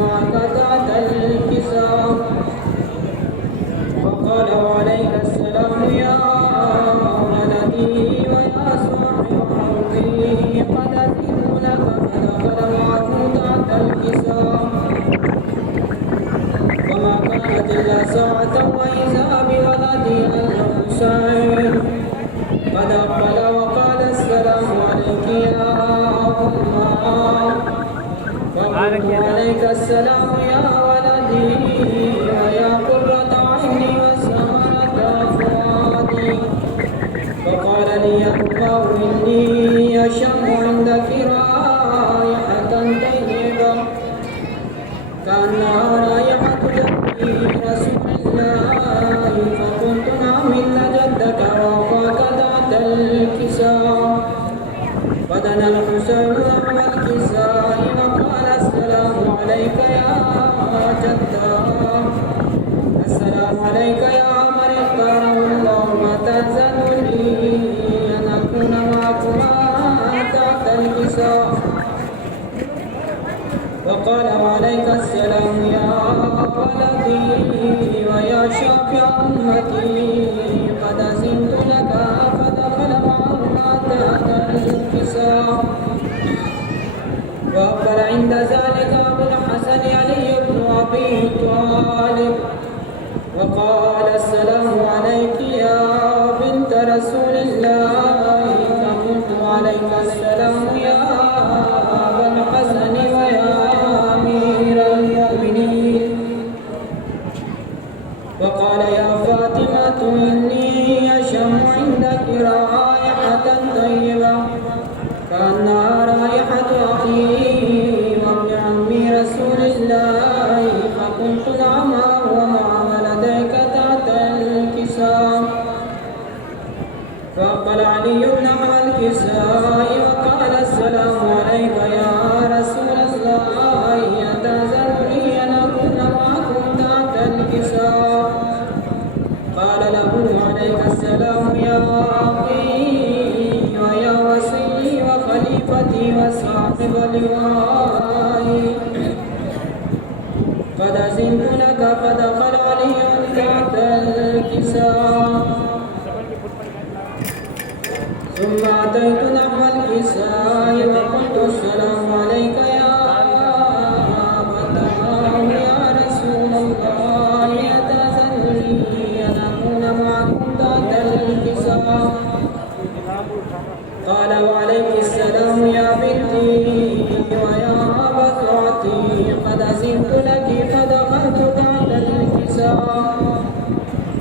معك تحت الكساء أجل ساعة وإذا بولدي الحسين قد أقبل وقال السلام عليك يا أمه وقلت عليك السلام يا ولدي ويا قرة عيني وسمرة فؤادي فقال لي الله إني أشم عندك رائحة طيبة كأنها رائحة جدي رسول الله فقلت نعم إن جدك وأخاك تحت الكساء فدنا الحسين نحو الكساء وقال السلام عليك يا جدا السلام عليك يا عمر اختاره الله وتأذن لي أن أكون معكما تحت الكساء وقال وعليك السلام يا ولدي ويا شافع أمتي قد أزمت لك فدخل معهما تحت الكساء وأقبل عند ذلك أبو الحسن علي بن أبي طالب وقال السلام عليك يا بنت رسول الله فقلت عليك السلام يا أبا الحسن ويا أمير المؤمنين وقال يا فاطمة إني أشم عندك رائحة طيبة كأنها رائحة أخي وابن عمي رسول الله فقلت نعم ومع ولديك تحت الكساء فأقبل علي نحو الكساء وقال السلام عليك يا رسول الله أتأذن لي أن أكون معكم تحت الكساء قال له عليك السلام يا أخي ويا وصي وخليفتي وصاحب لوائي قد أذنت لك فدخل علي تحت الكساء ثم أتيت نحو الكساء وقلت السلام عليك يا أبتاه يا رسول الله أتأذن لي أن أكون معكم تحت الكساء قال وعليك السلام يا بنتي ويا بكرتي قد أذنت لك فدخلت تحت الكساء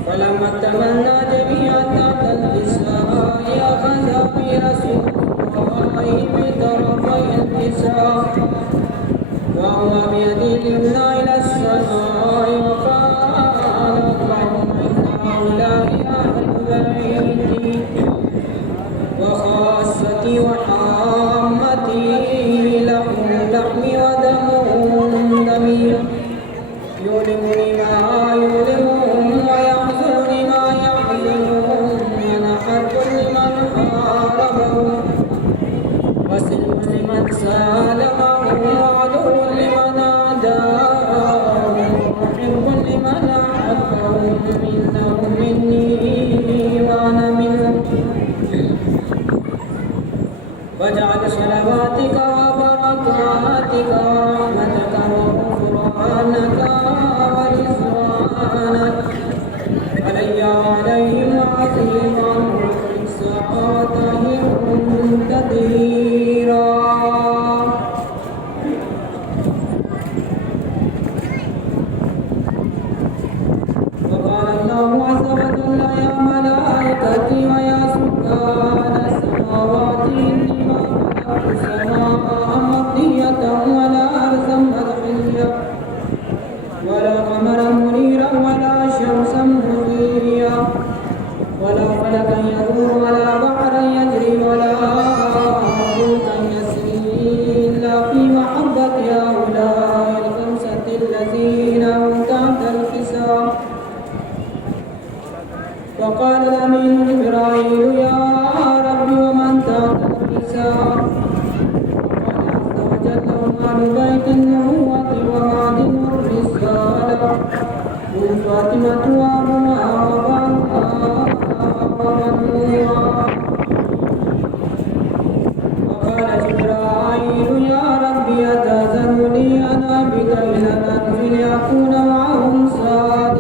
فلما تمنى جميعا تحت الكساء أخذ برسول الله بطرفي الكساء وهو بيده اليمنى إلى السماء وقال اللهم إن هؤلاء أهل بيتي وخاصتي وحامتي لهم لحمي ودمهم دمي يؤلمني ما يؤلمهم ويحزنني ما يحزنهم أنا حرب لمن حاربهم وسلم لمن سالمهم وعدو لمن عاداهم ومحب لمن أحبهم إنهم مني وأنا منهم واجعل صلواتك وبركاتك ورحمتك وغفرانك ورضوانك علي وعليهم وعظيم عمرك ساعاتهم كثيرا وقال الله عز وجل يا ملائكتي ويا سكان السماوات إني ما خلقت السماء مطية ولا أرضا مدحية ولا قمرا منيرا ولا شمسا مضيئا ولا فلكا يدور ولا بحرا يجري ولا فلكا يسري إلا في محبة هؤلاء الخمسة الذين هم تحت الكساء وقال الأمين جبرائيل يا رب ومن تحت الكساء وقال عز وجل وما ببيت النبوة ومعدن الرسالة من فاطمة وأبوها وبنها وبنوها وقال جبرائيل يا رب أتأذن لي أن أبت إلى المنزل أكون معهم ساعة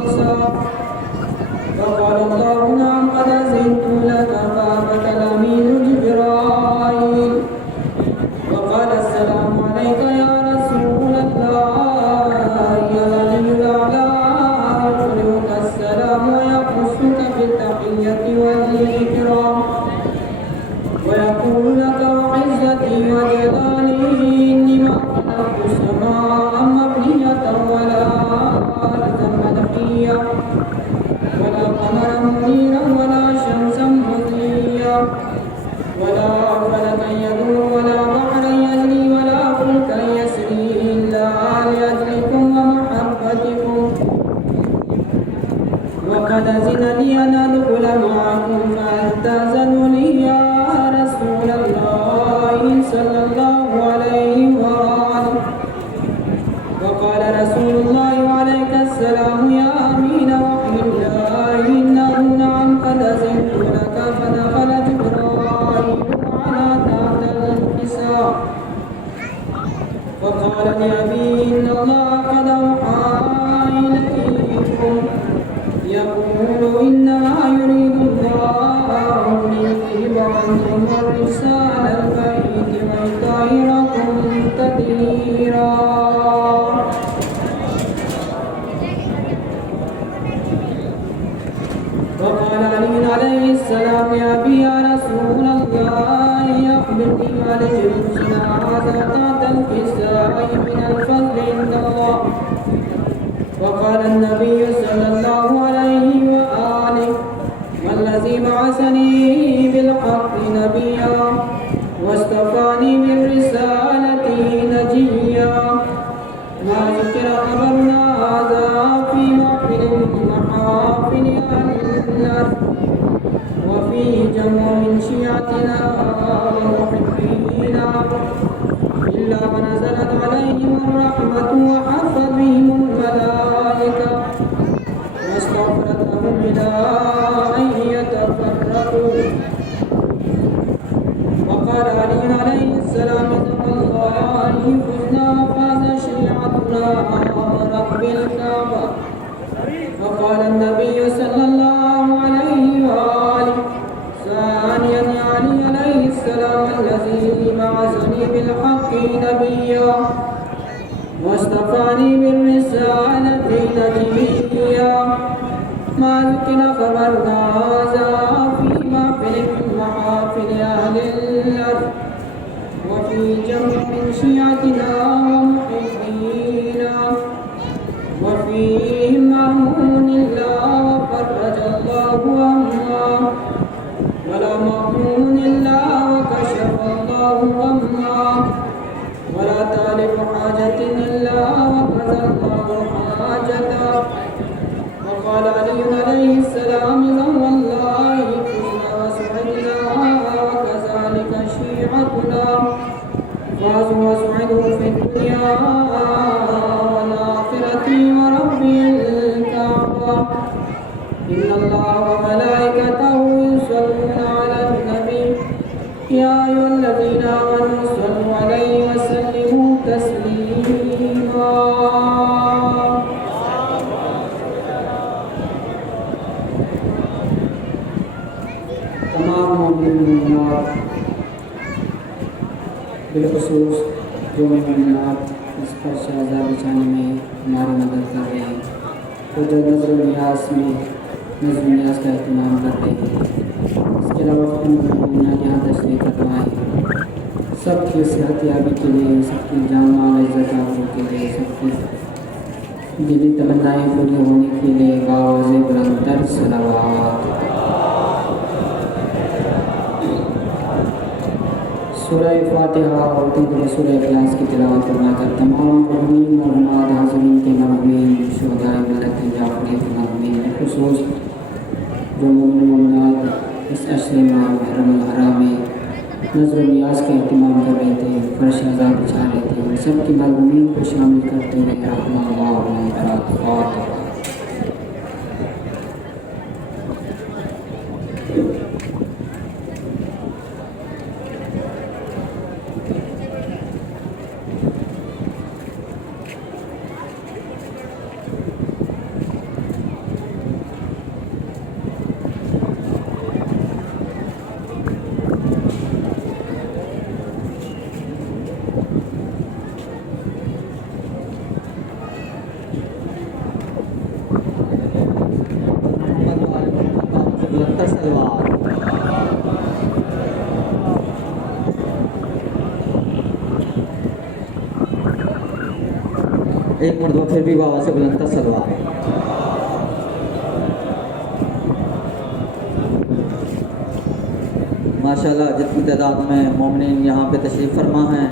أن أدخل معكم فهل تأذن لي يا رسول الله صلى الله عليه وآله. وقال رسول الله عليك السلام يا أمين وحي الله إنه نعم قد أذنت لك. فدخل جبرائيل على تحت الكساء فقال لأبي إن الله قد أوحى إليكم يقول إنما يريد الله ليذهب عنكم الرجس أهل البيت ويطهركم تطهيرا. وقال علي عليه السلام يا أبي يا رسول الله أخبرني عن جلوسنا هذا تحت الكساء من الفضل عند الله. وقال النبي صلى الله عليه وآله والذي بعثني بالحق نبيا واصطفاني بالرسالة نجيا ما ذكر خبرنا هذا في محفل محافل أهل الأرض وفي جمع من شيعتنا ومحبينا إلا ونزلت عليهم الرحمة وحفت بهم الملائكة واستغفرت لهم إلى أن يتفرقوا. وقال علي عليه السلام والله فزنا وفاز شيعتنا رب الكعبة. وقال النبي صلى الله عليه وآله ثانيا يا علي عليه السلام الذي بعثني بالحق نبيا واصطفاني بالرسالة نجيا ما ذكر خبرنا هذا في محفل من محافل أهل الأرض وفي جمع من شيعتنا ومحبينا وفيهم مأمون الله وفرج الله همه ولا مأمون الله وكشف الله غمه ولا تالف حاجة إلا وقضى الله حاجته. وقال علي عليه السلام إذا والله فزنا وسعدنا وكذلك شيعتنا فازوا وسعدوا في الدنيا والآخرة وربي الكعبة إن الله وملائكته يصلون على النبي يا أيها الذين آمنوا صلوا عليه وسلموا تسليما. تمام مومنات بالخصوص جو مومنات اس پر شہزہ بچانے میں ہماری مدد کر رہے ہیں تو جو نظر و نیاز میں نظر و نیاز کا اہتمام کر رہے ہیں. اس کے علاوہ یہاں تشریف کروائی سب کی صحت یابی کے لیے سب کی جان مال عزت آبرو کے لیے سب کی دلی تمنائیں پوری ہونے کے لیے باوز بلند تر صلوات. سورہ فاتحہ اور سورہ اخلاص کی تلاوت فرما کر تمام مرحومین مرحومات حاضرین کے مرحومین شہدائے ملت جعفری کے مرحومین خصوص جو مومن مومنات اس عشر ماہ محرم الحرام میں نظر و نیاز کا اہتمام کر رہے تھے فرش آزاد بچا رہے تھے ان سب کی مرحومین کو شامل کرتے ہوئے رحمہ اللہ وبرکاتہ. ایک مرتبہ پھر بھی بابا سے بلند سلوات. ماشاءاللہ جتنی تعداد میں مومنین یہاں پہ تشریف فرما ہیں،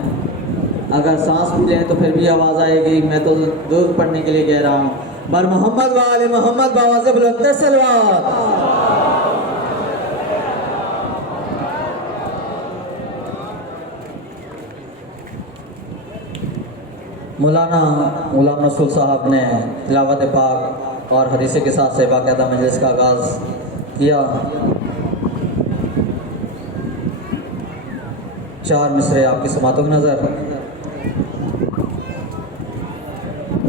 اگر سانس بھی لیں تو پھر بھی آواز آئے گی. میں تو درود پڑھنے کے لیے کہہ رہا ہوں. بر محمد و آل محمد باواز بلند صلوات. مولانا غلام رسول صاحب نے تلاوت پاک اور حدیث کے ساتھ سے باقاعدہ مجلس کا آغاز کیا. 4 مصرے آپ کی سماعتوں کی نظر.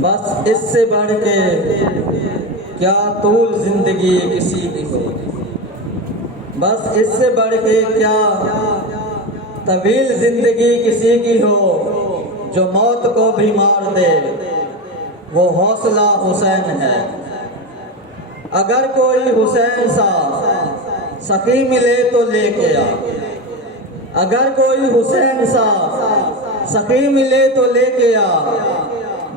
بس اس سے بڑھ کے کیا طول زندگی کسی کی ہو، بس اس سے بڑھ کے کیا طویل زندگی کسی کی ہو، جو موت کو بھی مار دے وہ حوصلہ حسین ہے. اگر کوئی حسین سا سخی ملے تو لے کے آ، اگر کوئی حسین سا سخی ملے تو لے کے آ،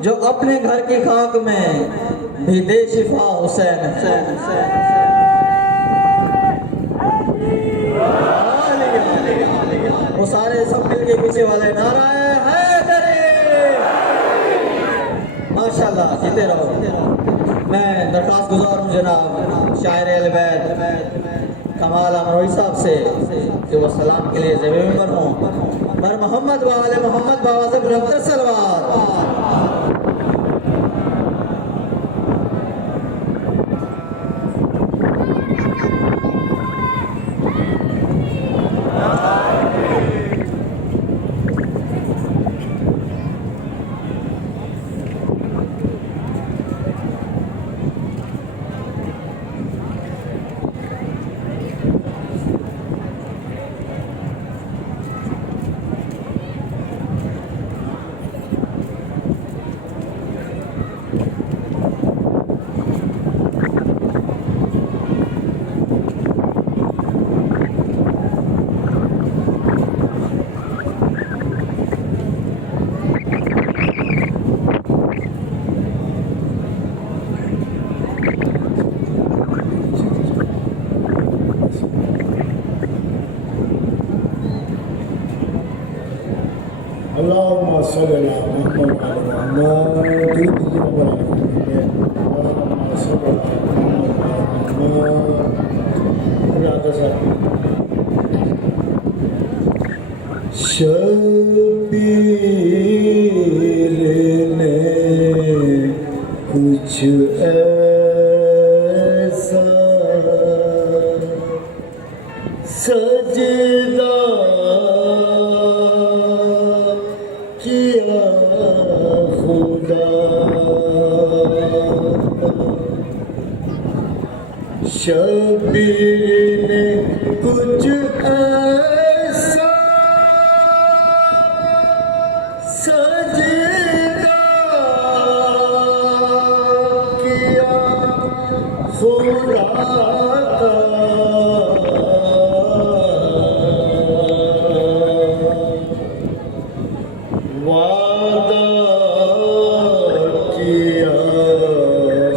جو اپنے گھر کی خاک میں بھی دے شفا حسین ہے. وہ سارے سب مل کے پیچھے والے نعرہ حیدری. ماشاءاللہ جیتے رہو. میں درخواست گزار ہوں جناب شاعر اہل بیت کمال امروہی صاحب سے کہ وہ سلام کے لیے زیر منبر ہوں. بر محمد و آل محمد باواز بلند صلوات. اللهم صل على محمد وعلى اللهم صل على محمد شبیر نے کچھ ایسا سجدہ کیا خدا، شبیر نے کچھ ایسا سجدہ کیا خدا کا. وعدہ کیا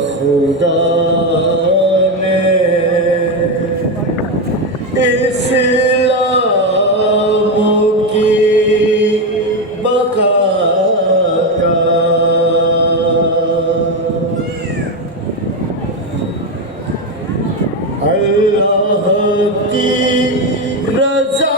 خدا نے اسلام کی بقا کا. اللہ کی رضا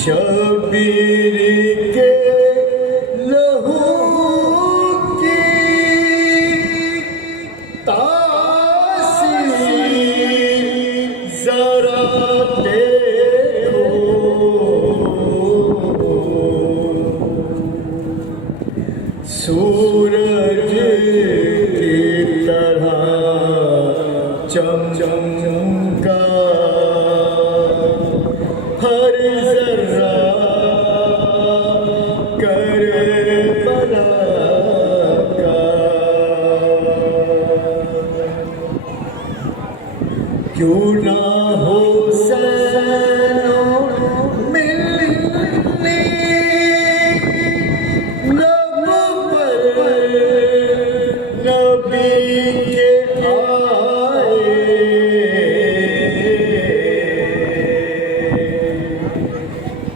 شبیر کے لہو کی تاثیر ذرا دیکھو،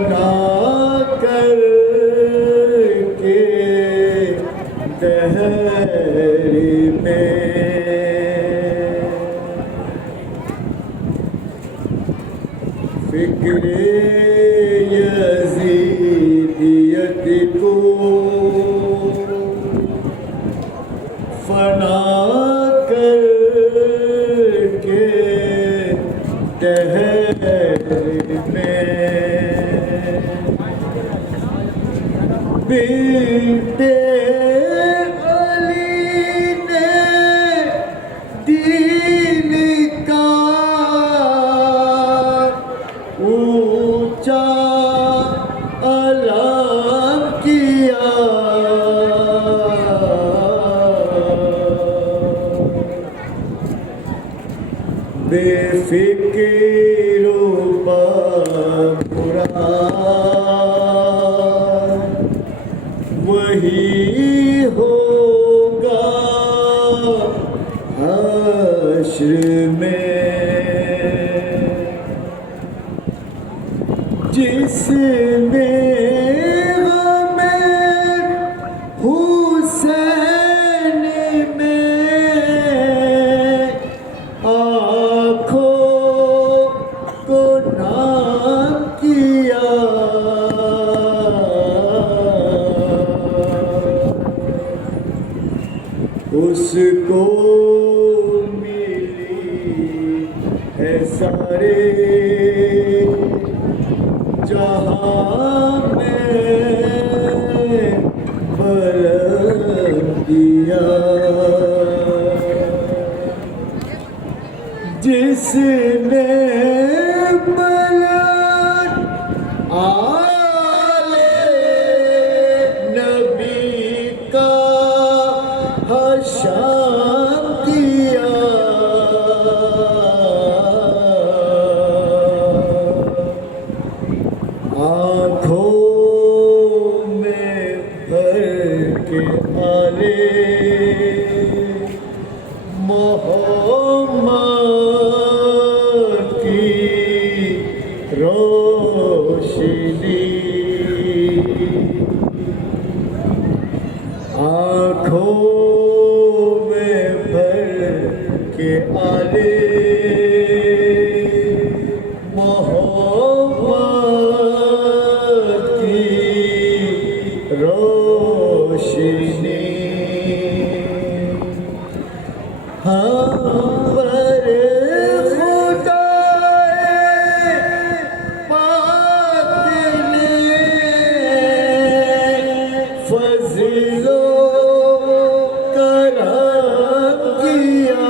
فنا کر کے دہر میں فکر یزیدیت کو فنا کر کے دہر میں بنت علی نے دین کا اونچا اعلان کیا بے فکر و بامراد وہی ہوگا حشر میں جس نے غم حسین میں آنکھوں کو نام کیا اس کو ملی ہے سارے جہاں میں بلندیاں جس نے بلند آل نبی کا حشام کیا آنکھوں میں بھر کے آلے محمد کی روشنی آنکھوں میں بھر کے آلے محمد کی روشنی ہم پر خدا پاک نے فضل و کرم کیا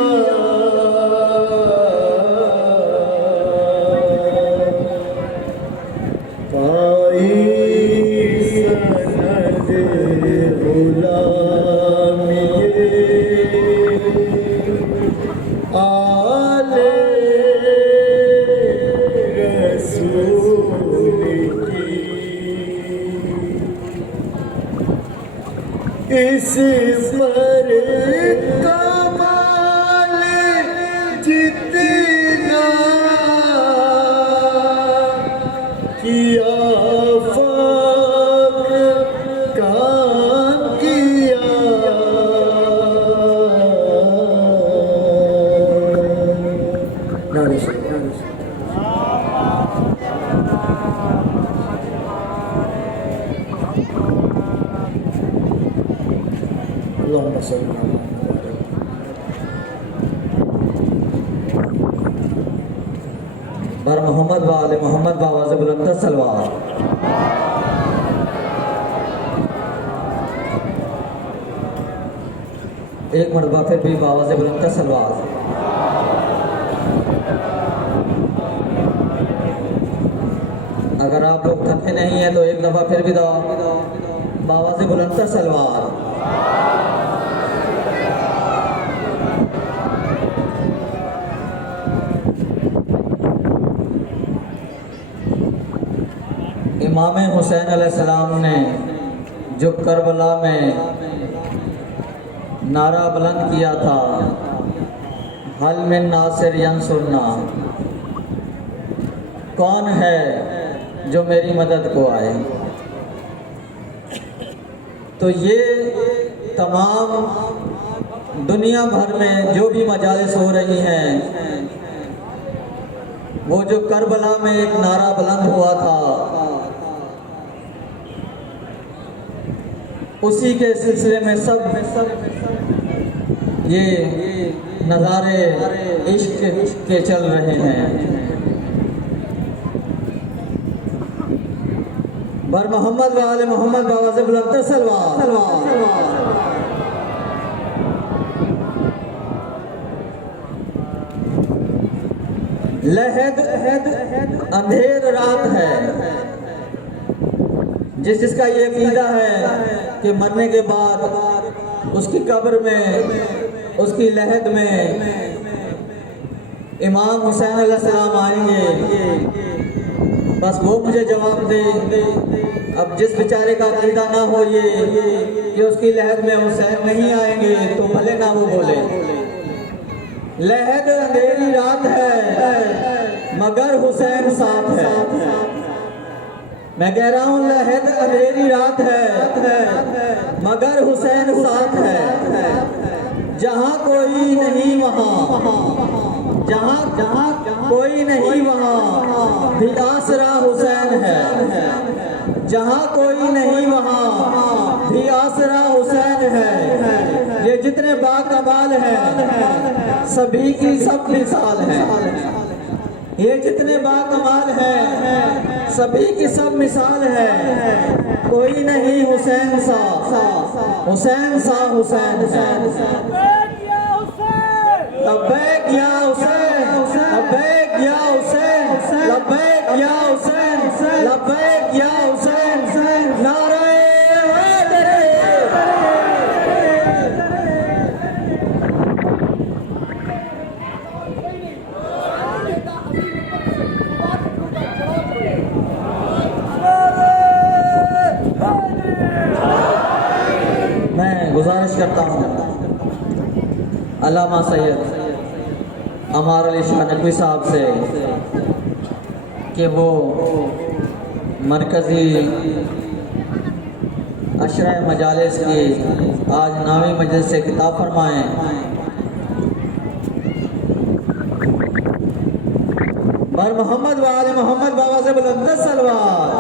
پائی سند غلامی آل رسول کی اس پر کمال جتنا کیا فخر کام کیا اللهم صل على بر محمد و آل محمد بآواز بلند سلوات ایک مرتبہ پھر بھی بآواز بلند سلوات اگر آپ لوگ تھکے نہیں ہیں تو ایک دفعہ پھر بھی دعا بآواز بلند سلوات امام حسین علیہ السلام نے جو کربلا میں نعرہ بلند کیا تھا حل من ناصر ینصرنا، کون ہے جو میری مدد کو آئے۔ تو یہ تمام دنیا بھر میں جو بھی مجالس ہو رہی ہیں، وہ جو کربلا میں ایک نعرہ بلند ہوا تھا، اسی کے سلسلے میں سب یہ نظارے عشق کے چل رہے ہیں۔ بر محمد و آل محمد بابا سے بلند سلوات۔ لحد اندھیر رات ہے، جس کا یہ عقیدہ ہے کہ مرنے کے بعد اس کی قبر میں، اس کی لحد میں امام حسین علیہ السلام آئیں گے، بس وہ مجھے جواب دے۔ اب جس بیچارے کا عقیدہ نہ ہو یہ کہ اس کی لحد میں حسین نہیں آئیں گے، تو بھلے نہ وہ بولے۔ لحد اندھیری رات ہے مگر حسین ساتھ ہے۔ میں کہہ رہا ہوں لحد اندھیری رات ہے مگر حسین ساتھ ہے۔ جہاں کوئی نہیں وہاں، جہاں کوئی نہیں وہاں بھی آسرا حسین ہے۔ جہاں کوئی نہیں وہاں بھی آسرا حسین ہے۔ یہ جتنے باکمال ہیں سبھی کی سب مثال ہے۔ یہ جتنے باکمال ہیں سبھی کی سب مثال ہے۔ کوئی نہیں حسین سا، حسین سا حسین ہے۔ لبیک یا حسین، لبیک یا حسین، لبیک یا حسین، لبیک یا حسین، نعرہ حیدر۔ میں گزارش کرتا ہوں علامہ سید عمار علی شاہ نقوی صاحب سے کہ وہ مرکزی عشرہ مجالس کی آج نامی مجلس سے خطاب فرمائیں۔ بر محمد و آل محمد بابا سے بلند صلوات۔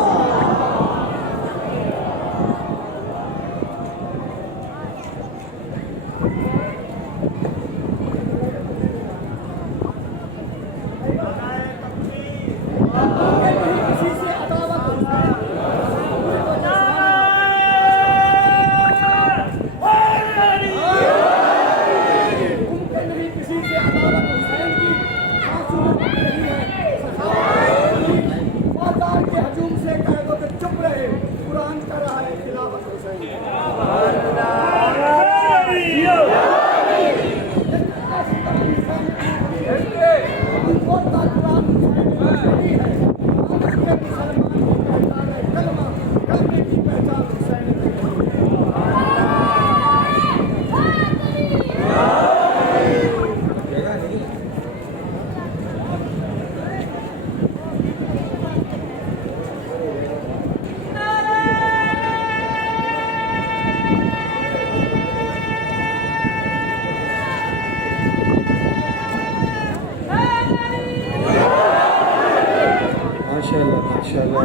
ماشاءاللہ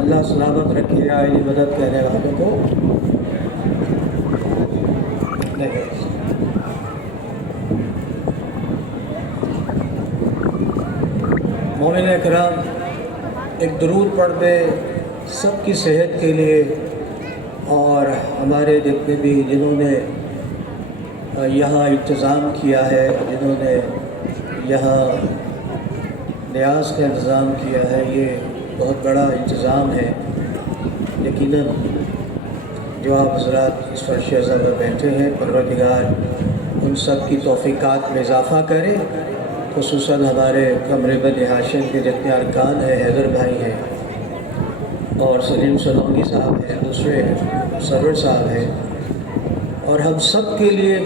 اللہ سلامت رکھے گا یہ مدد کرنے والوں کو۔ مومن اکرام ایک درود پڑھ دے سب کی صحت کے لیے، اور ہمارے جتنے بھی جنہوں نے یہاں انتظام کیا ہے، جنہوں نے یہاں نیاز کا انتظام کیا ہے، یہ بہت بڑا انتظام ہے۔ یقیناً جو آپ حضرات اس فرش اعظم میں بیٹھے ہیں، پروردگار ان سب کی توفیقات میں اضافہ کرے، خصوصاً ہمارے کمرے بند ہاشم کے جتنے ارکان ہیں، حیدر بھائی ہیں اور سلیم سلونگی صاحب ہیں، دوسرے سرور صاحب ہیں، اور ہم سب کے لیے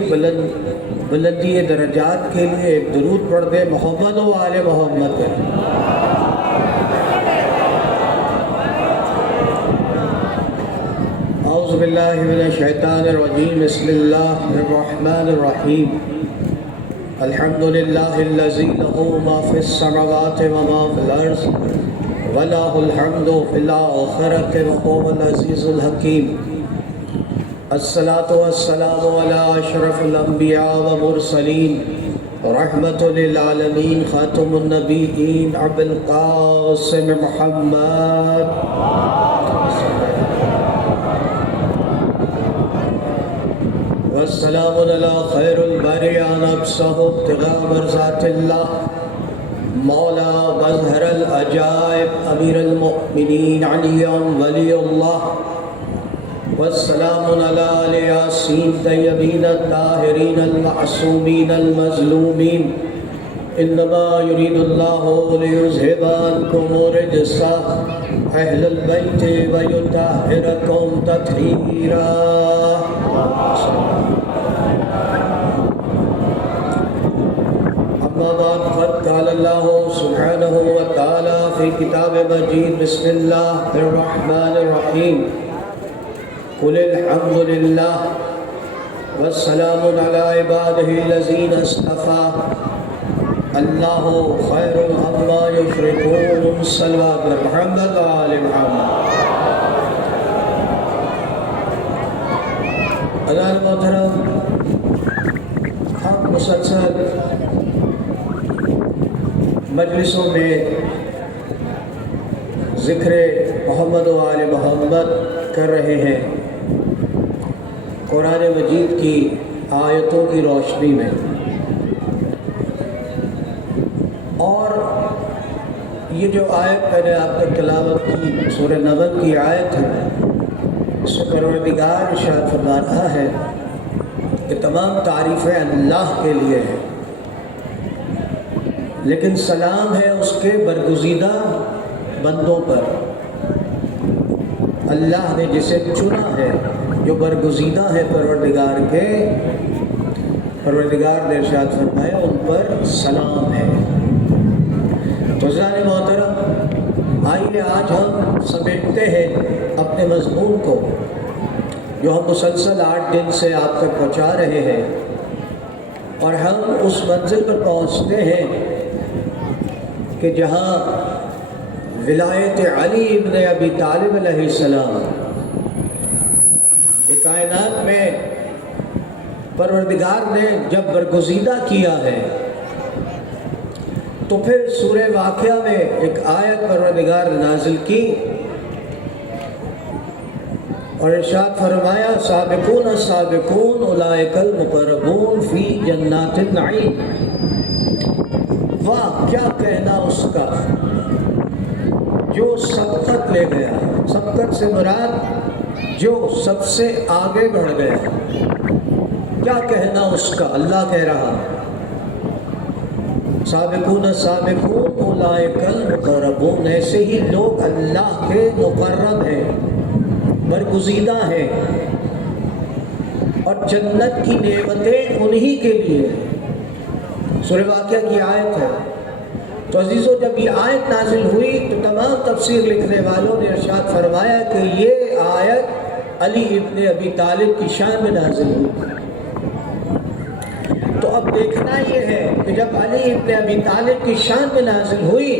بلندی درجات کے لیے ایک درود پڑھ دے، محمد و آل محمد۔ باللہ من الشیطان الرجیم بسم اللہ الرحمن الرحیم الحمد للہ الذی لہ ما فی السماوات وما فی الارض ولہ الحمد فی الآخرۃ وہو العزیز الحکیم الصلاۃ والسلام علی اشرف الانبیاء والمرسلین رحمت للعالمین خاتم النبیین ابو القاسم محمد والسلام علی خیر البریہ نفسہ ابتغاء مرضات اللہ مولا مظہر العجائب امیر المؤمنین علی ولی اللہ والسلام علی یاسین طیبین الطاہرین المعصومین المظلومین انما یرید اللہ لیذہب عنکم الرجس اہل البیت ویطہرکم تطہیرا. اما بعد فقد قال اللہ سبحانہ وتعالی فی کتاب مجید بسم اللہ الرحمن الرحیم قل الحمد للہ والسلام علی عبادہ الذین اصطفى اللہ خیر عما یشرکون صلوات محمد و آل محمد. عزیزان محترم، ہم مسلسل مجلسوں میں ذکر محمد و آل محمد کر رہے ہیں قرآن مجید کی آیتوں کی روشنی میں، اور یہ جو آیت میں نے آپ کو تلاوت کی سورہ نمل کی آیت ہے، اس سے پروردگار ارشاد فرما رہا ہے کہ تمام تعریفیں اللہ کے لیے ہیں، لیکن سلام ہے اس کے برگزیدہ بندوں پر. اللہ نے جسے چنا ہے، جو برگزیدہ ہے پروردگار کے، پروردگار نے ارشاد فرمایا ان پر سلام ہے. تو عزیزان محترم، آئیے آج ہم سمیٹتے ہیں اپنے مضمون کو جو ہم مسلسل 8 دن سے آپ تک پہنچا رہے ہیں، اور ہم اس منزل پر پہنچتے ہیں کہ جہاں ولایت علی ابن ابی طالب علیہ السلام کائنات میں پروردگار نے جب برگزیدہ کیا ہے، تو پھر سورہ واقعہ میں ایک آیت پروردگار نازل کی اور ارشاد فرمایا سابقون السابقون اولئک المقربون فی جنات النعیم. واہ، کیا کہنا اس کا جو سبقت لے گیا. سبقت سے مراد جو سب سے آگے بڑھ گیا. کیا کہنا اس کا، اللہ کہہ رہا سابقون السابقون اولئک المقربون، ایسے ہی لوگ اللہ کے مقرب ہیں، برگزیدہ ہیں، اور جنت کی نعمتیں انہی کے لیے. سورہ واقعہ کی آیت ہے. تو عزیزو، جب یہ آیت نازل ہوئی تو تمام تفسیر لکھنے والوں نے ارشاد فرمایا کہ یہ آیت علی ابن ابی طالب کی شان میں نازل ہوئی. تو اب دیکھنا یہ ہے کہ جب علی ابن ابی طالب کی شان میں نازل ہوئی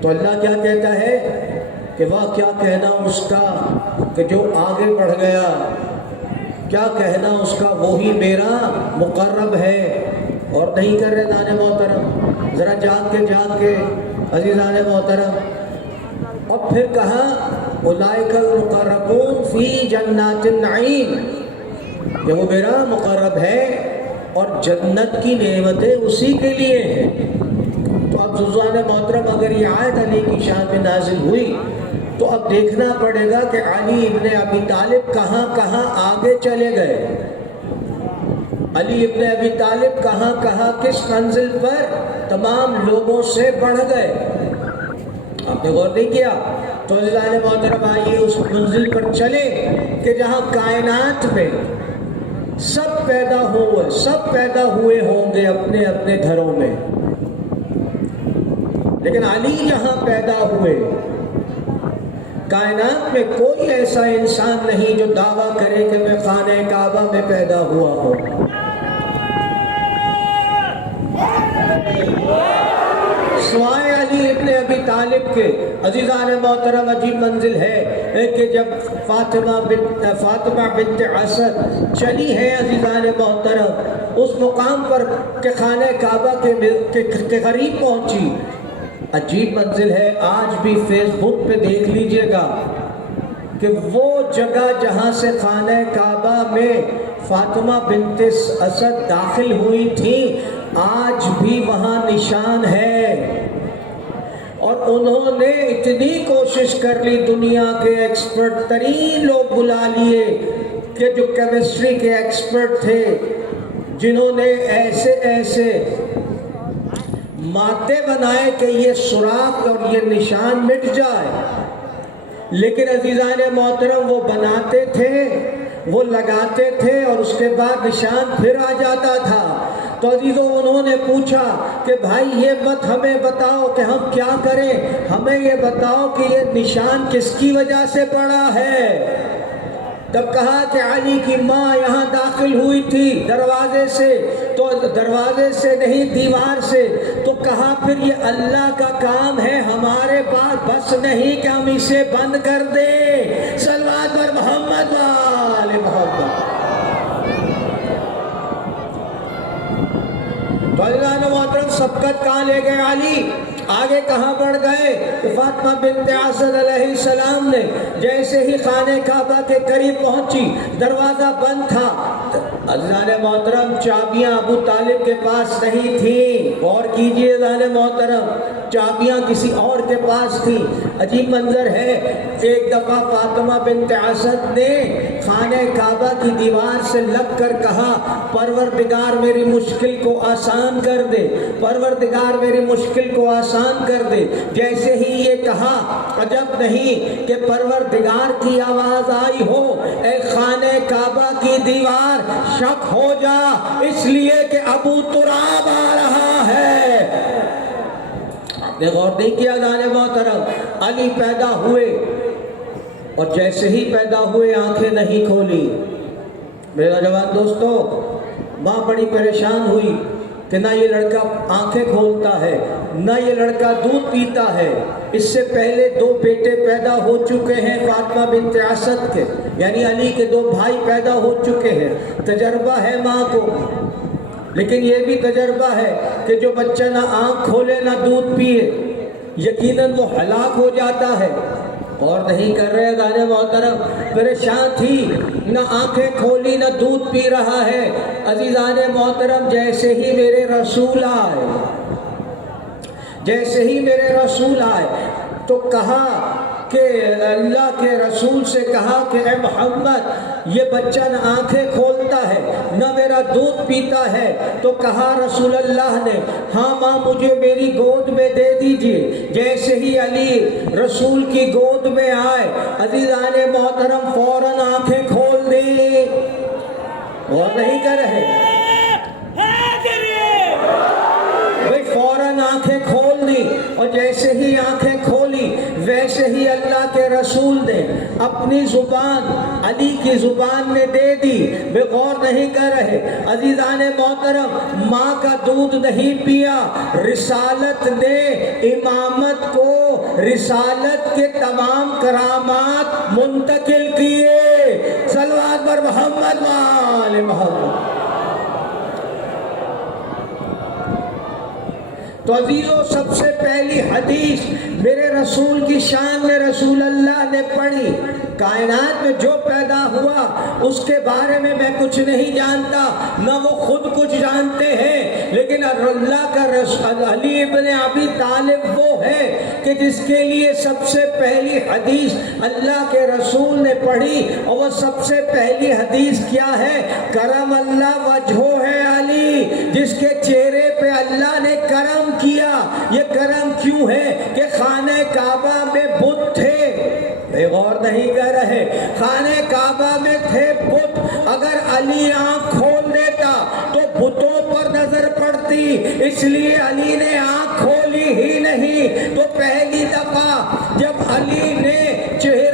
تو اللہ کیا کہتا ہے کہ واہ، کیا کہنا اس کا کہ جو آگے بڑھ گیا. کیا کہنا اس کا، وہی میرا مقرب ہے. اور نہیں کر رہے نانے محترم، ذرا جاگ کے عزیزان محترم. اور پھر کہا اولئک المقربون فی جنات النعیم، کہ وہ میرا مقرب ہے اور جنت کی نعمتیں اسی کے لیے ہیں. تو اب عزیزان محترم، اگر یہ آیت علی کی شان میں نازل ہوئی تو اب دیکھنا پڑے گا کہ علی ابن ابی طالب کہاں کہاں آگے چلے گئے. علی ابن ابی طالب کہاں کہاں کس منزل پر تمام لوگوں سے بڑھ گئے. آپ نے غور نہیں کیا؟ تو عزیزان محترم، آئیے اس منزل پر چلے کہ جہاں کائنات میں سب پیدا ہوئے ہوں گے اپنے اپنے گھروں میں، لیکن علی جہاں پیدا ہوئے کائنات میں کوئی ایسا انسان نہیں جو دعویٰ کرے کہ میں خانہ کعبہ میں پیدا ہوا ہوں۔ سوائے علی ابن ابی طالب کے۔ عزیزان محترم، عجیب منزل ہے کہ جب فاطمہ بنت اسد چلی ہے عزیزان محترم اس مقام پر کہ خانہ کعبہ کے قریب پہنچی، عجیب منزل ہے۔ آج بھی فیس بک پہ دیکھ لیجئے گا کہ وہ جگہ جہاں سے خانہ کعبہ میں فاطمہ بنت اسد داخل ہوئی تھی آج بھی وہاں نشان ہے۔ اور انہوں نے اتنی کوشش کر لی، دنیا کے ایکسپرٹ ترین لوگ بلا لیے کہ جو کیمسٹری کے ایکسپرٹ تھے، جنہوں نے ایسے ایسے مادے بنائے کہ یہ سوراخ اور یہ نشان مٹ جائے، لیکن عزیزان محترم وہ بناتے تھے، وہ لگاتے تھے اور اس کے بعد نشان پھر آ جاتا تھا۔ تو عزیزوں انہوں نے پوچھا کہ بھائی یہ مت ہمیں بتاؤ کہ ہم کیا کریں، ہمیں یہ بتاؤ کہ یہ نشان کس کی وجہ سے پڑا ہے۔ تب کہا کہ علی کی ماں یہاں داخل ہوئی تھی دروازے سے، تو دروازے سے نہیں دیوار سے، تو کہا پھر یہ اللہ کا کام ہے، ہمارے پاس بس نہیں کہ ہم اسے بند کر دیں۔ صلوات پر محمد و آل محمد۔ تو عزیزان محترم سبقت کہاں لے گئے علی؟ آگے کہاں بڑھ گئے؟ فاطمہ بنت اسد علیہ السلام نے جیسے ہی خانہ کعبہ کے قریب پہنچی، دروازہ بند تھا، عزیزان محترم چابیاں ابو طالب کے پاس نہیں تھیں۔ غور کیجئے عزیزان محترم، چابیاں کسی اور کے پاس تھی۔ عجیب منظر ہے، ایک دفعہ فاطمہ بنت اسد نے خانہ کعبہ کی دیوار سے لگ کر کہا پروردگار میری مشکل کو آسان کر دے، پروردگار میری مشکل کو آسان کر دے۔ جیسے ہی یہ کہا، عجب نہیں کہ پروردگار کی آواز آئی ہو، اے خانہ کعبہ کی دیوار شک ہو جا، اس لیے کہ ابو تراب آ رہا ہے۔ آپ نے غور نہیں کیا عزیزان محترم، علی پیدا ہوئے اور جیسے ہی پیدا ہوئے آنکھیں نہیں کھولی۔ میرے نوجوان دوستو، ماں بڑی پریشان ہوئی کہ نہ یہ لڑکا آنکھیں کھولتا ہے، نہ یہ لڑکا دودھ پیتا ہے۔ اس سے پہلے 2 بیٹے پیدا ہو چکے ہیں فاطمہ بنت اسد کے، یعنی علی کے 2 بھائی پیدا ہو چکے ہیں۔ تجربہ ہے ماں کو، لیکن یہ بھی تجربہ ہے کہ جو بچہ نہ آنکھ کھولے نہ دودھ پیے یقیناً وہ ہلاک ہو جاتا ہے۔ اور نہیں کر رہے عزیزان محترم، پریشان تھی، نہ آنکھیں کھولی نہ دودھ پی رہا ہے۔ عزیزان محترم جیسے ہی میرے رسول آئے، جیسے ہی میرے رسول آئے تو کہا کہ اللہ کے رسول سے کہا کہ اے محمد یہ بچہ نہ آنکھیں کھولتا ہے نہ میرا دودھ پیتا ہے۔ تو کہا رسول اللہ نے ہاں ماں مجھے میری گود میں دے دیجئے۔ جیسے ہی علی رسول کی گود میں آئے عزیزان محترم فوراً آنکھیں کھول دی۔ اور نہیں کر رہے بھئی، فوراً آنکھیں کھول دی، اور جیسے ہی آنکھیں کھولی ویسے ہی اللہ کے رسول نے اپنی زبان علی کی زبان میں دے دی۔ بے غور نہیں کر رہے عزیزان محترم، ماں کا دودھ نہیں پیا، رسالت نے امامت کو، رسالت کے تمام کرامات منتقل کیے۔ صلوات پر محمد و آل محمد۔ تو عزیزوں سب سے پہلی حدیث میرے رسول کی شان میں رسول اللہ نے پڑھی، کائنات میں جو پیدا ہوا اس کے بارے میں کچھ نہیں جانتا، نہ وہ خود کچھ جانتے ہیں، لیکن اللہ کا رسول علی ابن ابی طالب وہ ہے کہ جس کے لیے سب سے پہلی حدیث اللہ کے رسول نے پڑھی، اور وہ سب سے پہلی حدیث کیا ہے؟ کرم اللہ وجہو ہے علی، جس کے چہرے پہ اللہ نے کرم کیا۔ یہ کرم کیوں ہے کہ خانہ کعبہ میں بت تھے، بے غور نہیں کر رہے، خانہ کعبہ میں تھے بت، اگر علی آنکھ کھول دیتا تو بتوں پر نظر پڑتی، اس لیے علی نے آنکھ کھولی ہی نہیں۔ تو پہلی دفعہ جب علی نے چہرہ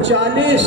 40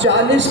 40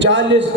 40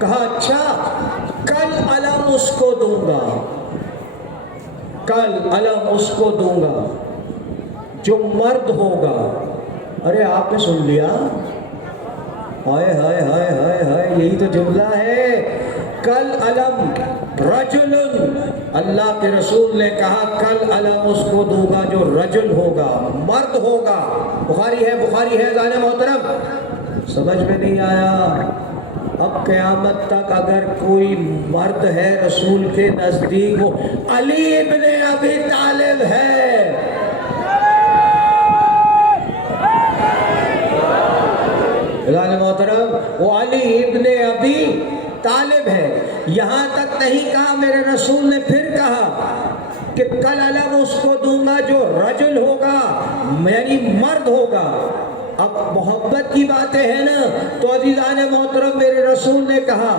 کہا اچھا کل علم اس کو دوں گا، کل علم اس کو دوں گا جو مرد ہوگا۔ ارے آپ نے سن لیا؟ ہائے ہائے ہائے ہائے ہائے، یہی تو جملہ ہے، کل علم رجل، اللہ کے رسول نے کہا کل علم اس کو دوں گا جو رجل ہوگا، مرد ہوگا۔ بخاری ہے ذان محترم، سمجھ میں نہیں آیا؟ اب قیامت تک اگر کوئی مرد ہے رسول کے نزدیک وہ علی ابن ابی طالب ہے۔ ذان محترم وہ علی ابن ابی طالب ہے۔ یہاں تک نہیں کہا، میرے رسول نے پھر کہا کہ کل علم اس کو دوں گا جو رجل ہوگا، یعنی مرد ہوگا۔ اب محبت کی باتیں ہیں نا، تو عزیزان محترم میرے رسول نے کہا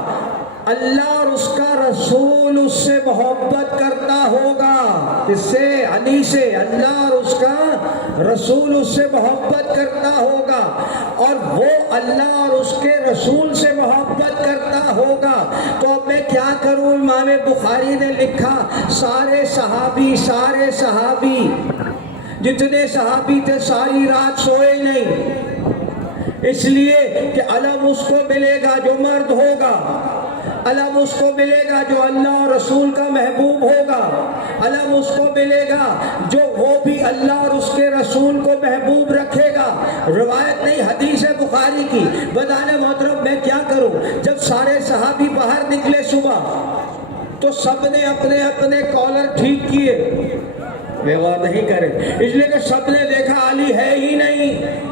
اللہ اور اس کا رسول اس سے محبت کرتا ہوگا۔ کس سے؟ علی سے۔ اللہ اور اس کا رسول اس سے محبت کرتا ہوگا، اور وہ اللہ اور اس کے رسول سے محبت کرتا ہوگا۔ تو اب میں کیا کروں؟ امام بخاری نے لکھا سارے صحابی جتنے صحابی تھے ساری رات سوئے نہیں، اس لیے کہ علم اس کو ملے گا جو مرد ہوگا، علم اس کو ملے گا جو اللہ اور رسول کا محبوب ہوگا، علم اس کو ملے گا جو وہ بھی اللہ اور اس کے رسول کو محبوب رکھے گا۔ روایت نہیں، حدیث ہے بخاری کی۔ بدانے محترم میں کیا کروں؟ جب سارے صحابی باہر نکلے صبح تو سب نے اپنے اپنے کالر ٹھیک کیے، غور نہیں کرے، اس لیے کہ سب نے دیکھا علی ہے ہی نہیں۔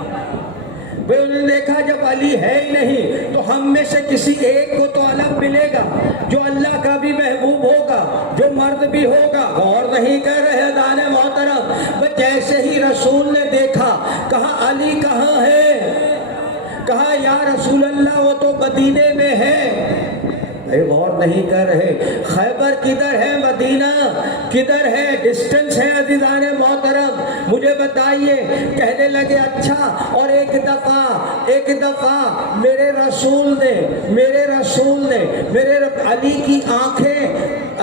بھئی انہوں نے دیکھا جب علی ہے ہی نہیں تو ہم میں سے کسی ایک کو تو علم ملے گا جو اللہ کا بھی محبوب ہوگا، جو مرد بھی ہوگا۔ غور نہیں کر رہے دان محترم؟ بس جیسے ہی رسول نے دیکھا، کہا علی کہاں ہے؟ کہا یا رسول اللہ وہ تو مدینے میں ہے۔ غور نہیں کر رہے، خیبر کدھر ہے؟ مدینہ کدھر ہے؟ ڈسٹنس ہے عزیزان محترم، مجھے بتائیے۔ کہنے لگے اچھا، اور ایک دفعہ میرے رسول نے میرے علی کی آنکھیں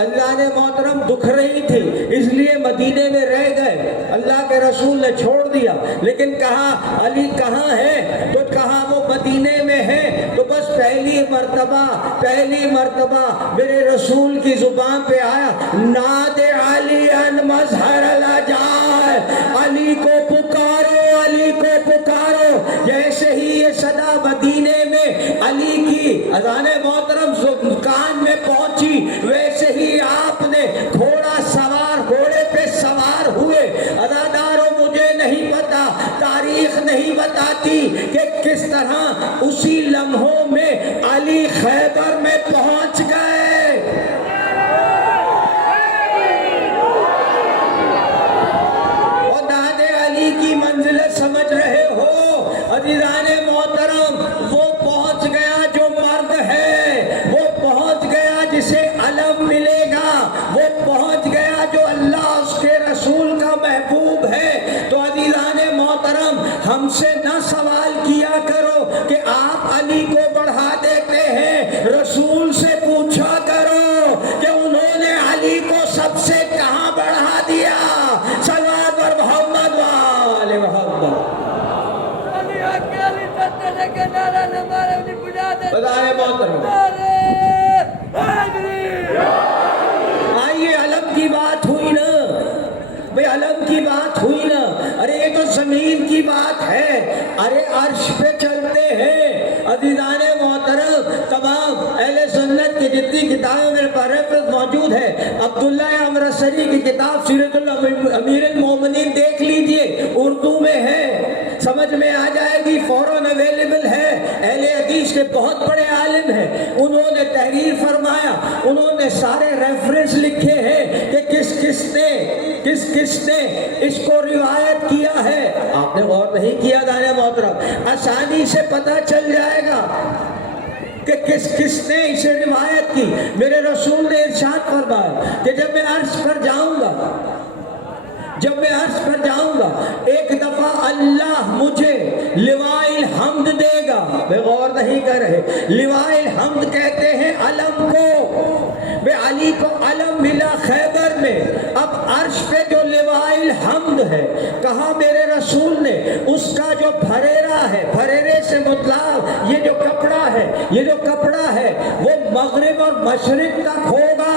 اللہ نے محترم دکھ رہی تھی، اس لیے مدینے میں رہ گئے، اللہ کے رسول نے چھوڑ دیا۔ لیکن کہا علی کہاں ہے؟ تو کہا وہ مدینے میں ہے۔ تو بس پہلی مرتبہ میرے رسول کی زبان پہ آیا ناد علی ان مظہر الجائے، علی کو پکارو، علی کو پکارو۔ جیسے ہی یہ صدا مدینے میں علی کی اذان محترم کان میں پہنچی، ویسے ہی آپ نے گھوڑے پہ سوار ہوئے۔ اداداروں مجھے نہیں پتا، تاریخ نہیں بتاتی کہ کس طرح اسی لمحوں میں علی خیبر میں پہنچ گئے۔ اور داد علی کی منزلت سمجھ رہے ہو عزیزان محترم؟ وہ پہنچ گیا جو مرد ہے، وہ پہنچ گیا جسے علم ملے گا، وہ پہنچ گیا جو اللہ اس کے رسول کا محبوب ہے۔ تو عزیزان محترم ہم سے نہ سوال کیا کرو کہ آپ علی کو بڑھا دیتے ہیں، رسول سے پوچھا کرو کہ انہوں نے علی کو سب سے کہاں بڑھا دیا۔ صلوات پر محمد وآل محمد۔ بتائیں محترم، آئیے علم کی بات ہوئی نا، بھئی علم کی بات ہوئی نا، ارے یہ تو زمین کی بات ہے، ارے عرش پہ چلتے ہیں عزیزان محترم۔ تمام اہل سنت کی جتنی کتابیں میرے پاس ریفرنس موجود ہے، عبداللہ امرتسری کی کتاب سیرت امیر المومنین دیکھ لیجئے، اردو میں ہے، سمجھ میں آ جائے گی، فوراً اویلیبل ہے۔ اہل حدیث کے بہت بڑے عالم ہیں، انہوں نے تحریر فرمایا، انہوں نے سارے ریفرنس لکھے ہیں کہ کس کس نے اس کو روایت کیا ہے۔ آپ نے غور نہیں کیا دانے محترم؟ آسانی سے پتہ چل جائے گا کہ کس نے اسے روایت کی۔ میرے رسول نے ارشاد فرمایا کہ جب میں عرش پر جاؤں گا ایک دفعہ اللہ مجھے لواء الحمد دے گا۔ بے غور نہیں کر رہے. لوائے الحمد کہتے ہیں علم کو. بے علی کو علم ملا خیبر میں. اب عرش پہ جو لوائے الحمد ہے, کہا میرے رسول نے اس کا جو پھریرا ہے, پھریرے سے مطلب یہ جو کپڑا ہے, یہ جو کپڑا ہے وہ مغرب اور مشرق تک ہوگا.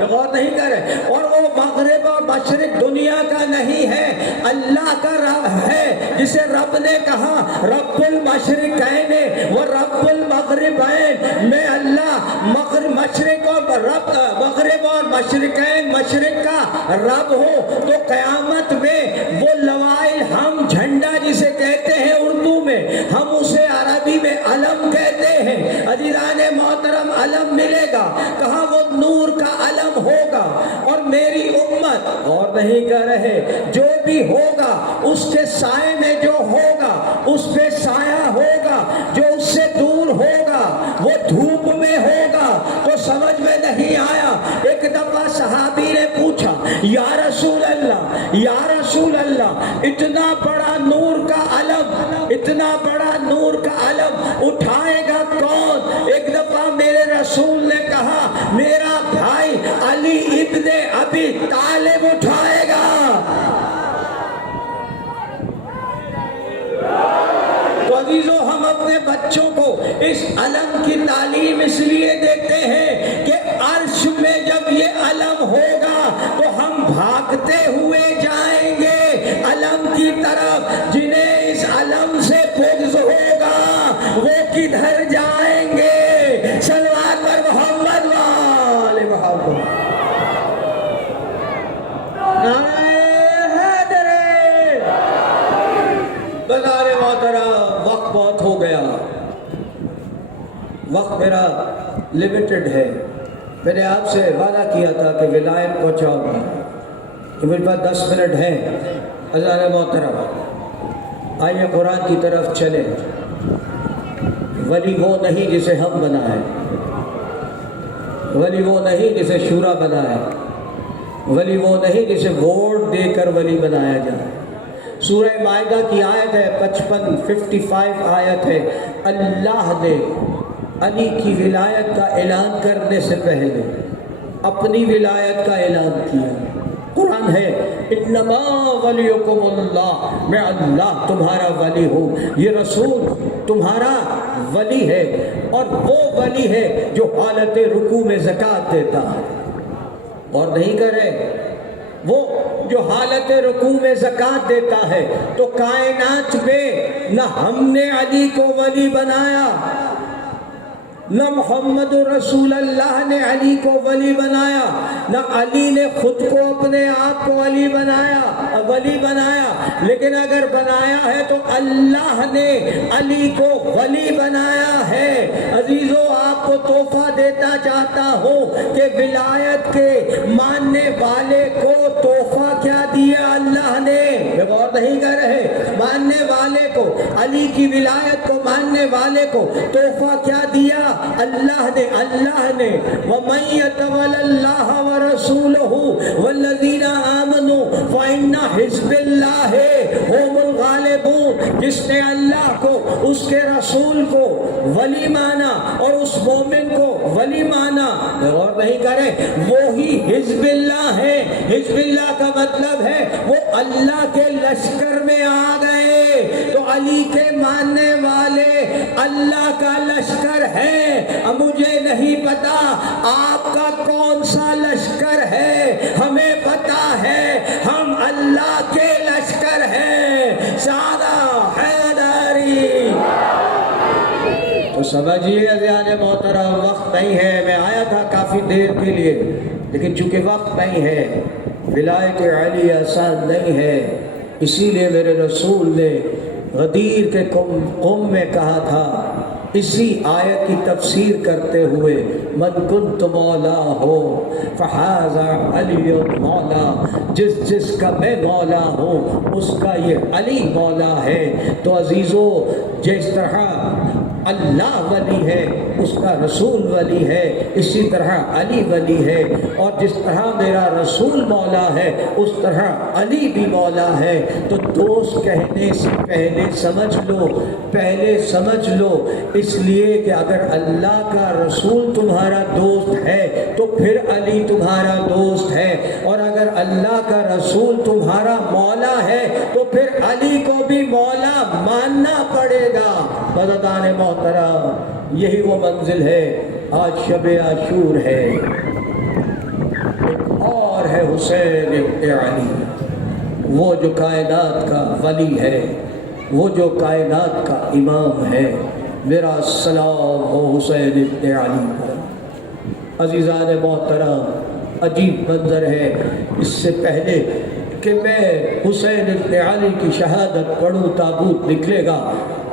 غور نہیں کر رہے. اور وہ مغرب اور مشرق دنیا کا نہیں ہے, اللہ کا رب ہے, جسے رب نے کہا رب المشرقین و رب المغربین. میں اللہ مشرق اور رب, مغرب اور مشرقین, مشرق کا رب ہوں. تو قیامت میں وہ لوائے ہم جھنڈا جسے کہتے ہیں اردو میں, ہم اسے عربی میں علم کہتے ہیں. عزیزان محترم علم ملے گا, کہاں وہ نور کا علم ہوگا. اور میری امت اور نہیں کر رہے, جو بھی ہوگا اس کے سائے میں جو ہوگا اس پہ سایہ ہوگا, جو اس سے دور ہوگا وہ دھوپ میں ہوگا. تو سمجھ میں نہیں آیا. ایک دفعہ صحابی نے پوچھا یا رسول اللہ, یا رسول اللہ, اتنا بڑا نور کا علم, اتنا بڑا نور کا علم اٹھائے گا کون؟ ایک دفعہ میرے رسول نے کہا میرا بھائی علی ابن ابی طالب اٹھائے گا. تو عزیزو, ہم اپنے بچوں کو اس علم کی تعلیم اس لیے دیتے ہیں کہ عرش میں جب یہ علم ہوگا تو ہم بھاگتے ہوئے جائیں گے علم کی طرف. جنہیں اس علم سے بغض ہوگا وہ کدھر جائیں گے؟ صلوات پر محمد وآل محمد. بازار محترم, وقت بہت ہو گیا, وقت میرا لیمیٹڈ ہے. میں نے آپ سے وعدہ کیا تھا کہ ولایت پہنچاؤں گا. میرے پاس 10 منٹ ہیں. بازار محترم, آئیے قرآن کی طرف چلیں. ولی وہ نہیں جسے ہم بنائیں, ولی وہ نہیں جسے شورا بنائے, ولی وہ نہیں جسے ووٹ دے کر ولی بنایا جائے. سورہ مائدہ کی آیت ہے 55 آیت ہے. اللہ نے علی کی ولایت کا اعلان کرنے سے پہلے اپنی ولایت کا اعلان کیا. قرآن ہے انما ولیکم اللہ, میں اللہ تمہارا ولی ہوں. یہ رسول تمہارا ولی ہے, اور وہ ولی ہے جو حالت رکوع میں زکوٰۃ دیتا ہے. اور نہیں کرے, وہ جو حالت رکوع میں زکوٰۃ دیتا ہے. تو کائنات میں نہ ہم نے علی کو ولی بنایا, نہ محمد رسول اللہ نے علی کو ولی بنایا, نہ علی نے خود کو اپنے آپ کو ولی بنایا. لیکن اگر بنایا ہے تو اللہ نے علی کو ولی بنایا ہے. عزیزو, آپ کو تحفہ دیتا چاہتا ہوں کہ ولایت کے ماننے والے کو تحفہ کیا دیا اللہ نے. غور نہیں کر رہے. ماننے والے کو, علی کی ولایت کو ماننے والے کو تحفہ کیا دیا اللہ نے. اللہ نے وَمَن يَتَوَلَّ اللَّهَ وَرَسُولَهُ وَالَّذِينَ آمَنُوا فَإِنَّ حِزْبَ اللَّهِ هُمُ الْغَالِبُونَ. جس نے اللہ کو, اس کے رسول کو ولی مانا اور اس مومن کو ولی مانا, غور نہیں کرے, وہی حزب اللہ ہے. حزب اللہ کا مطلب ہے وہ اللہ کے لشکر میں آ گئے. تو علی کے ماننے والے اللہ کا لشکر ہے. اب مجھے نہیں پتا آپ کا کون سا لشکر ہے, ہمیں پتا ہے ہم اللہ کے لشکر ہیں. سادہ حیدری. تو سمجھیے عزیزان محترم, وقت نہیں ہے. میں آیا تھا کافی دیر کے لیے, لیکن چونکہ وقت نہیں ہے, ولایت علی آسان نہیں ہے, اسی لیے میرے رسول نے غدیر کے قوم میں کہا تھا, اسی آیت کی تفسیر کرتے ہوئے, من کنت مولا ہو فہذا علی مولا. جس کا میں مولا ہوں اس کا یہ علی مولا ہے. تو عزیزو, جس طرح اللہ ولی ہے اس کا رسول ولی ہے، اسی طرح علی ولی ہے، اور جس طرح میرا رسول مولا ہے اس طرح علی بھی مولا ہے۔ تو دوست کہنے سے پہلے سمجھ لو، اس لیے کہ اگر اللہ کا رسول تمہارا دوست ہے تو پھر علی تمہارا دوست ہے، اور اگر اللہ کا رسول تمہارا مولا ہے تو پھر علی کو بھی مولا ماننا پڑے گا۔ بزرگان محترم، یہی وہ منزل ہے۔ آج شب عاشور ہے، ایک اور ہے حسین ابن علی، وہ جو کائنات کا ولی ہے، وہ جو کائنات کا امام ہے۔ میرا سلام ہو حسین ابن علی پر۔ عزیزان محترم، عجیب منظر ہے۔ اس سے پہلے کہ میں حسین ابن علی کی شہادت پڑھوں، تابوت نکلے گا۔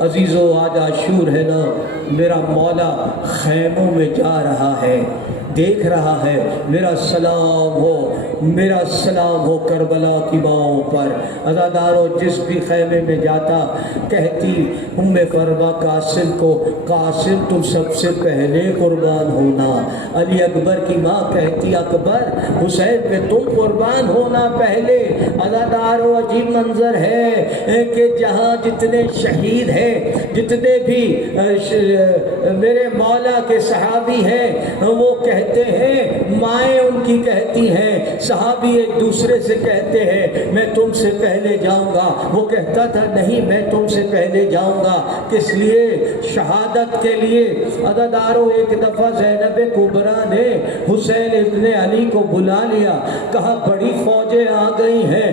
عزیزو، آج عاشور ہے نا، میرا مولا خیموں میں جا رہا ہے، دیکھ رہا ہے۔ میرا سلام ہو کربلا کی ماؤں پر۔ عزادارو، جس بھی خیمے میں جاتا کہتی ام فرما قاسم کو، قاسم تم سب سے پہلے قربان ہونا۔ علی اکبر کی ماں کہتی اکبر حسین پہ تم قربان ہونا پہلے۔ عزادارو، عجیب منظر ہے کہ جہاں جتنے شہید ہیں، جتنے بھی میرے مولا کے صحابی ہیں، وہ کہتے ہیں، مائیں ان کی کہتی ہیں، صحابی ایک دوسرے سے کہتے ہیں میں تم سے پہلے جاؤں گا۔ وہ کہتا تھا نہیں، میں تم سے پہلے جاؤں گا۔ کس لیے؟ شہادت کے لیے۔ عزادارو، ایک دفعہ زینب کبریٰ نے حسین ابن علی کو بلا لیا، کہا بڑی فوجیں آ گئی ہیں،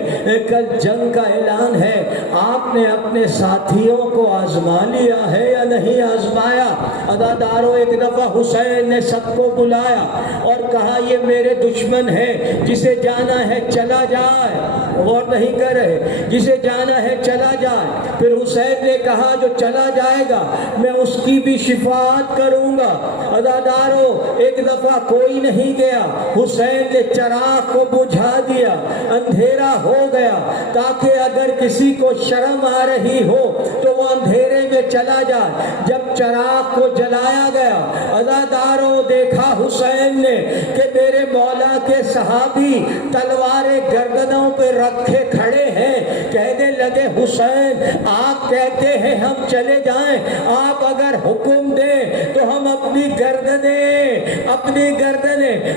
کل جنگ کا اعلان ہے، آپ نے اپنے ساتھیوں کو آزما لیا ہے یا نہیں آزمایا؟ عزادارو، ایک دفعہ حسین نے سب کو بلایا اور کہا یہ میرے دشمن ہے، جسے جانا ہے چلا جائے۔ غور نہیں کر رہے، جسے جانا ہے چلا جائے۔ پھر حسین نے کہا جو چلا جائے گا میں اس کی بھی شفاعت کروں گا۔ عزادارو، ایک دفعہ کوئی نہیں گیا، حسین نے چراغ کو بجھا دیا، اندھیرا ہو گیا، تاکہ اگر کسی کو شرم آ رہی ہو تو وہ اندھیرے میں چلا جائے۔ جب چراغ کو جلایا گیا، عزادارو، دیکھا حسین نے کہ میرے مولا کے صحابی تلواریں گردنوں پہ رکھے کھڑے ہیں۔ کہنے لگے حسین، آپ کہتے ہیں ہم چلے جائیں، آپ اگر حکم دیں تو ہم اپنی گردنیں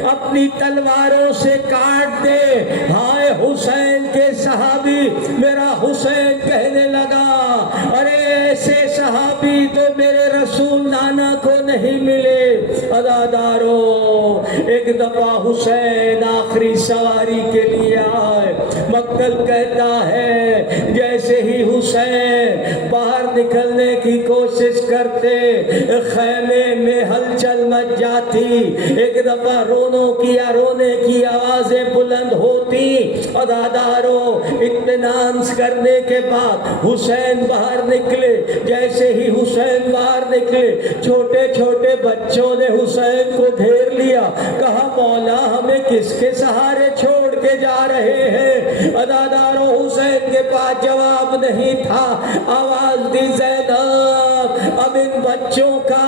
اپنی تلواروں سے کاٹ دیں۔ ہائے حسین کے صحابی! میرا حسین کہنے لگا، ارے ایسے صحابی تو میرے رسول نانا کو نہیں ملے۔ عزادارو، ایک دفعہ حسین آخری سواری کے لیے آئے۔ مقتل کہتا ہے جیسے ہی حسین باہر نکلنے کی کوشش کرتے، خیمے میں ہلچل مچ جاتی، ایک دفعہ رونے کی آوازیں بلند ہوتی۔ عزادارو، اطمینان کرنے کے بعد حسین باہر نکلے۔ جیسے ہی حسین باہر نکلے، چھوٹے چھوٹے بچوں نے حسین کو گھیر لیا، کہا مولا ہمیں کس کے سہارے چھوڑ کے جا رہے ہیں؟ عزادارو، حسین کے پاس جواب نہیں تھا۔ آواز دی، زینب اب ان بچوں کا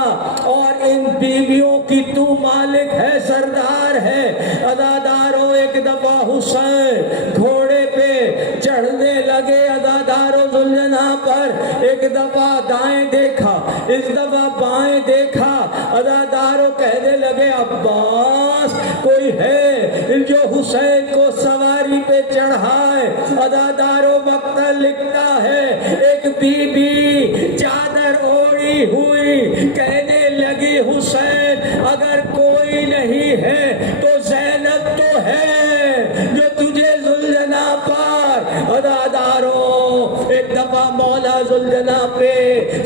اور ان بیویوں کی تو مالک ہے، سردار ہے۔ عزادارو، ایک دفعہ حسین گھوڑے پہ چڑھنے لگے، عزادارو ذوالجناح پر، ایک دفعہ دائیں دیکھا، اس دفعہ بائیں دیکھا۔ عزادارو کہنے لگے عباس کوئی ہے جو حسین کو سواری پہ چڑھائے۔ عزادارو، مقتل لکھتا ہے ایک بی بی چادر اوڑی ہوئی کہنے لگی حسین اگر کوئی نہیں ہے تو زینب تو ہے جو تجھے ذوالجناح پر۔ عزادارو، ایک دفعہ مولا ذوالجناح پہ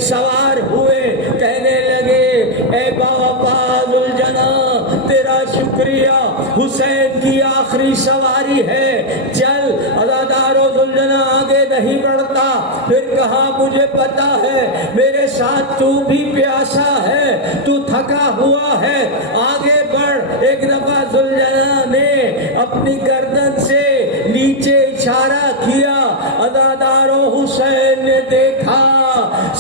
سوار ہوئے، کہنے لگے اے باوفا ذوالجناح تیرا شکریہ، حسین کی آخری سواری ہے، چل۔ عزادارو، ذوالجناح آگے نہیں بڑھتا، پھر کہا مجھے پتا ہے میرے ساتھ تو بھی پیاسا ہے، تو تھکا ہوا ہے، آگے بڑھ۔ ایک دفعہ ذوالجناح نے اپنی گردن سے نیچے اشارہ کیا۔ عزادارو، حسین نے دیکھا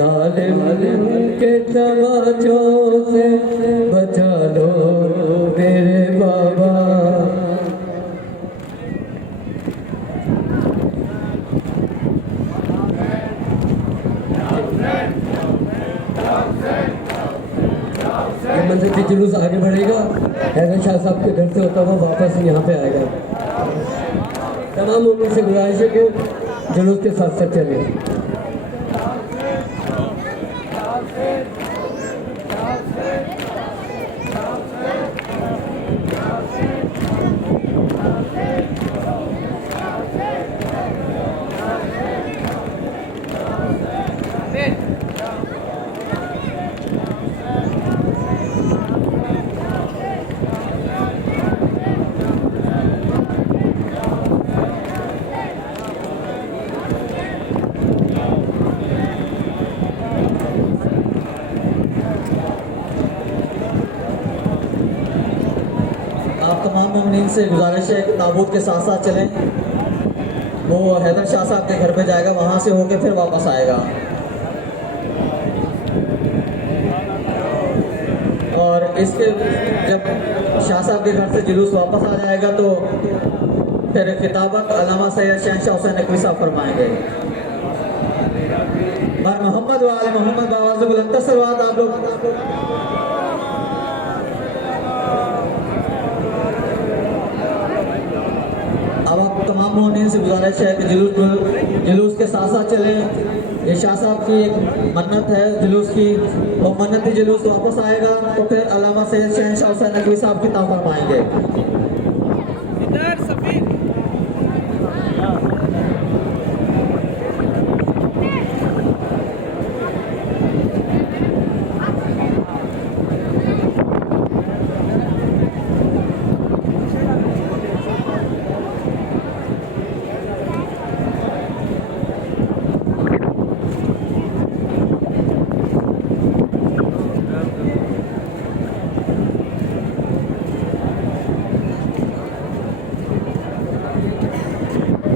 ظالم کے تماچوں سے بچا لو میرے بابا. یہ منظر جلوس آگے بڑھے گا. حیدر شاہ صاحب کے گھر سے ہوتا ہوا واپس یہاں پہ آئے گا. تمام مومنین سے گزارش ہے کہ جلوس کے ساتھ ساتھ چلیں. تمام مومنین سے گزارش ہے کہ تابوت کے ساتھ ساتھ چلیں. وہ حیدر شاہ صاحب کے گھر پہ جائے گا, وہاں سے ہو کے پھر واپس آئے گا. اور اس کے جب شاہ صاحب کے گھر سے جلوس واپس آ جائے گا تو پھر خطابت علامہ سید شہنشاہ حسین نقوی صاحب فرمائیں گے. بر محمد و آل محمد بآواز بلند صلوات. آپ لوگ اب آپ تمام مومنین سے گزارش ہے کہ جلوس کے ساتھ ساتھ چلیں. یہ شاہ صاحب کی ایک منت ہے جلوس کی. وہ منتی جلوس واپس آئے گا تو پھر علامہ سید شہنشاہ حسین نقوی صاحب خطاب فرمائیں گے.